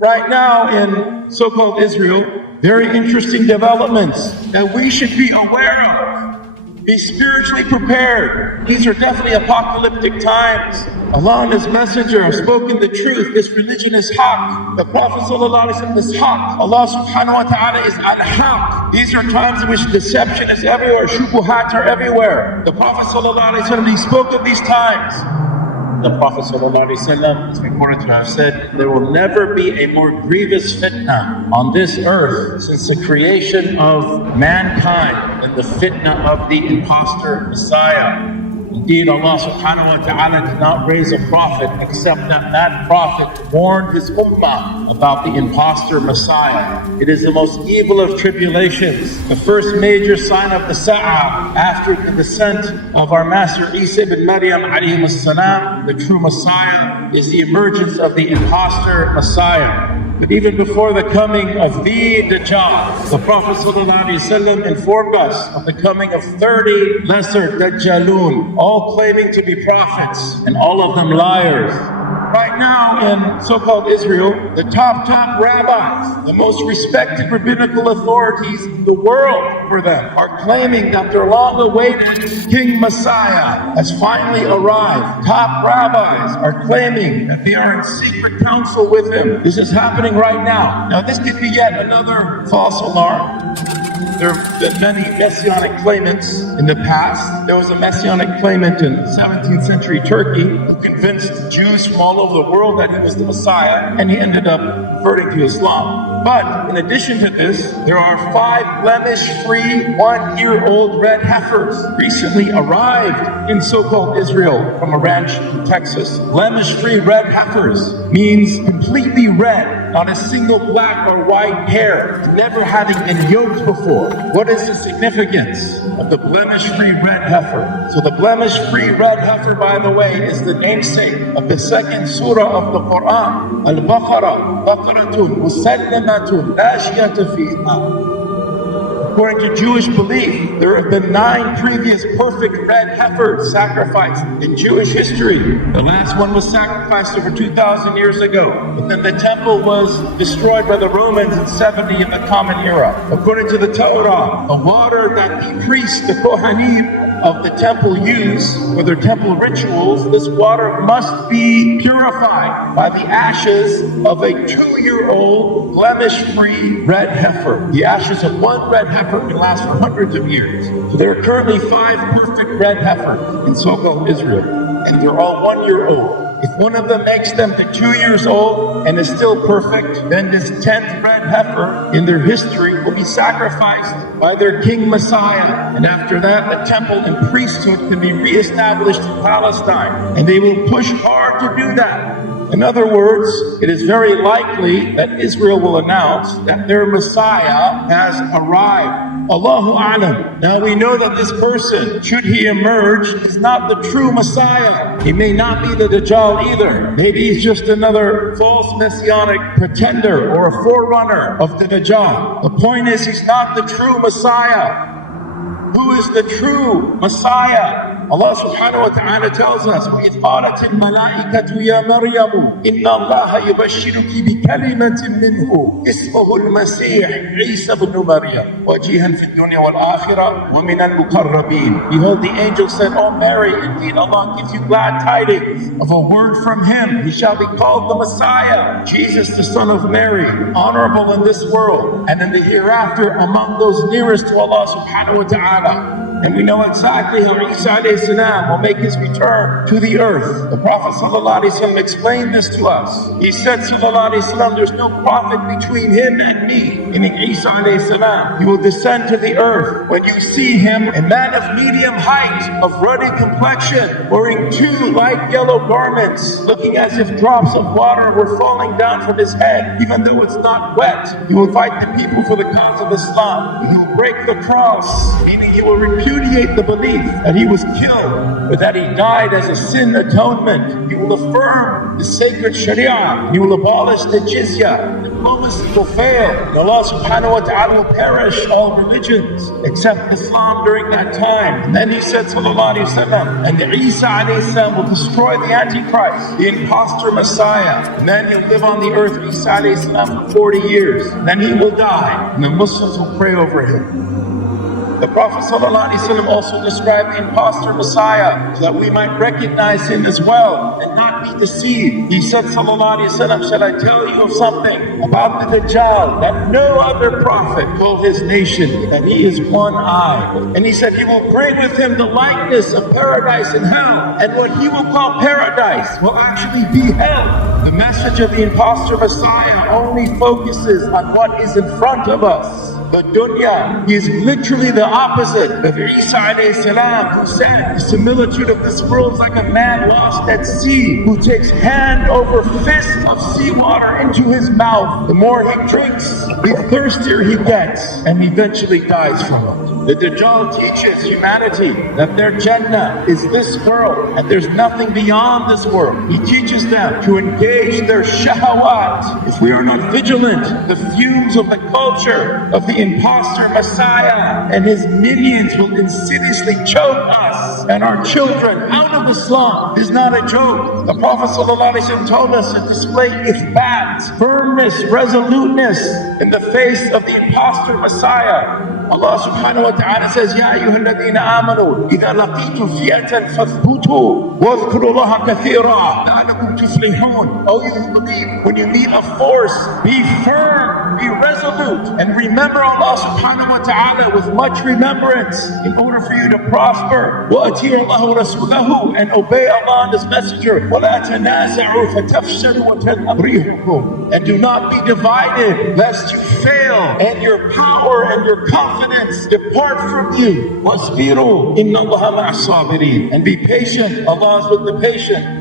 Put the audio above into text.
Right now in so-called Israel, very interesting developments that we should be aware of. Be spiritually prepared. These are definitely apocalyptic times. Allah and His Messenger have spoken the truth. This religion is haqq. The Prophet ﷺ is haqq. Allah subhanahu wa ta'ala is al-haqq. These are times in which deception is everywhere. Shubuhat are everywhere. The Prophet ﷺ, he spoke of these times. The Prophet ﷺ is reported to have said, there will never be a more grievous fitna on this earth since the creation of mankind than the fitna of the impostor Messiah. Indeed, Allah subhanahu wa ta'ala did not raise a prophet except that that prophet warned his ummah about the impostor Messiah. It is the most evil of tribulations. The first major sign of the Sa'ah after the descent of our master Isa ibn Maryam alayhi salam, the true Messiah, is the emergence of the impostor Messiah. But even before the coming of the Dajjal, the Prophet ﷺ informed us of the coming of 30 lesser Dajjalun, all claiming to be prophets, and all of them liars. Right now in so-called Israel, the top rabbis, the most respected rabbinical authorities in the world for them, are claiming that their long-awaited King Messiah has finally arrived. Top rabbis are claiming that they are in secret council with him. This is happening right now. Now this could be yet another false alarm. There have been many messianic claimants in the past. There was a messianic claimant in 17th century Turkey who convinced Jews from all over the world that he was the Messiah, and he ended up converting to Islam. But in addition to this, there are 5 blemish-free, 1-year-old red heifers recently arrived in so-called Israel from a ranch in Texas. Blemish-free red heifers means completely red, not a single black or white hair, never having been yoked before. What is the significance of the blemish-free red heifer? So the blemish-free red heifer, by the way, is the namesake of the second surah of the Quran, Al-Baqarah, Baqaratun, Musallamatun, La Shiyata Fiha. According to Jewish belief, there have been 9 previous perfect red heifers sacrificed in Jewish history. The last one was sacrificed over 2,000 years ago. But then the temple was destroyed by the Romans in 70 in the Common Era. According to the Torah, the water that the priests, the Kohanim of the temple use for their temple rituals, this water must be purified by the ashes of a 2-year-old blemish-free red heifer. The ashes of one red heifer can last for hundreds of years. So there are currently 5 perfect red heifers in so-called Israel, and they're all 1 year old. If one of them makes them to 2 years old and is still perfect, then this 10th red heifer in their history will be sacrificed by their King Messiah. And after that, the temple and priesthood can be reestablished in Palestine. And they will push hard to do that. In other words, it is very likely that Israel will announce that their Messiah has arrived. Allahu A'lam. Now we know that this person, should he emerge, is not the true Messiah. He may not be the Dajjal either. Maybe he's just another false messianic pretender or a forerunner of the Dajjal. The point is, he's not the true Messiah. Who is the true Messiah? Allah subhanahu wa ta'ala tells us, وَإِذْ قَالَتِ الْمَلَائِكَةُ يَا مَرْيَمُ إِنَّ اللَّهَ يُبَشِّرُكِ بِكَلِمَةٍ مِّنْهُ اسْمُهُ الْمَسِيحُ عِيسَى بْنُ مَرْيَمَ وَجِيهًا فِي الدُّنْيَا وَالْآخِرَةِ وَمِنَ الْمُقَرَّبِينَ. Behold, the angel said, O Mary, indeed Allah gives you glad tidings of a word from Him. He shall be called the Messiah, Jesus the son of Mary, honorable in this world and in the hereafter among those nearest to Allah subhanahu wa ta'ala. And we know exactly how Isa alayhi salam will make his return to the earth. The Prophet ﷺ explained this to us. He said, ﷺ, there's no prophet between him and me, meaning Isa alayhi salam. He will descend to the earth. When you see him, a man of medium height, of ruddy complexion, wearing 2 light yellow garments, looking as if drops of water were falling down from his head, even though it's not wet. He will fight the people for the cause of Islam. He will break the cross, meaning he will repeat repudiate the belief that he was killed, but that he died as a sin atonement. He will affirm the sacred Sharia. He will abolish the jizya. Diplomacy will fail. And Allah subhanahu wa ta'ala will perish all religions except Islam during that time. And then he said, sallallahu alayhi wa sallam, and Isa alayhi salam will destroy the Antichrist, the impostor Messiah. And then he'll live on the earth, Isa alayhi salam, for 40 years. And then he will die. And the Muslims will pray over him. The Prophet ﷺ also described the impostor Messiah so that we might recognize him as well and not be deceived. He said, ﷺ, shall I tell you of something about the Dajjal that no other prophet told his nation, that he is one eye. And he said he will bring with him the likeness of paradise and hell, and what he will call paradise will actually be hell. The message of the impostor Messiah only focuses on what is in front of us. The dunya, he is literally the opposite of Isa alayhi salam, who said the similitude of this world is like a man lost at sea who takes hand over fist of seawater into his mouth. The more he drinks, the thirstier he gets, and eventually dies from it. The Dajjal teaches humanity that their Jannah is this world and there's nothing beyond this world. He teaches them to engage their shahawat. If we are not vigilant, the fumes of the culture of the impostor Messiah and his minions will insidiously choke us and our children out of Islam. It is not a joke. The Prophet ﷺ told us to display ithbat, firmness, resoluteness in the face of the impostor Messiah. Allah subhanahu wa ta'ala says, Ya ayyuhalladhina amanu, idha laqitum fi'atan fathbutu, wadhkuru Allaha kathira, la'alakum tuflihun. Oh, you who believe, when you meet a force, be firm, be resolute, and remember Allah subhanahu wa ta'ala with much remembrance in order for you to prosper. وَأَتِيعُوا اللَّهَ وَرَسُولَهُ, and obey Allah and His Messenger. وَلَا تَنَازَعُوا فَتَفْشَلُوا وَتَذْهَبَ رِيحُكُمْ, and do not be divided lest you fail and your power and your confidence depart from you. وَاصْبِرُوا إِنَّ اللَّهَ مَعَ الصَّابِرِينَ, and be patient. Allah is with the patient.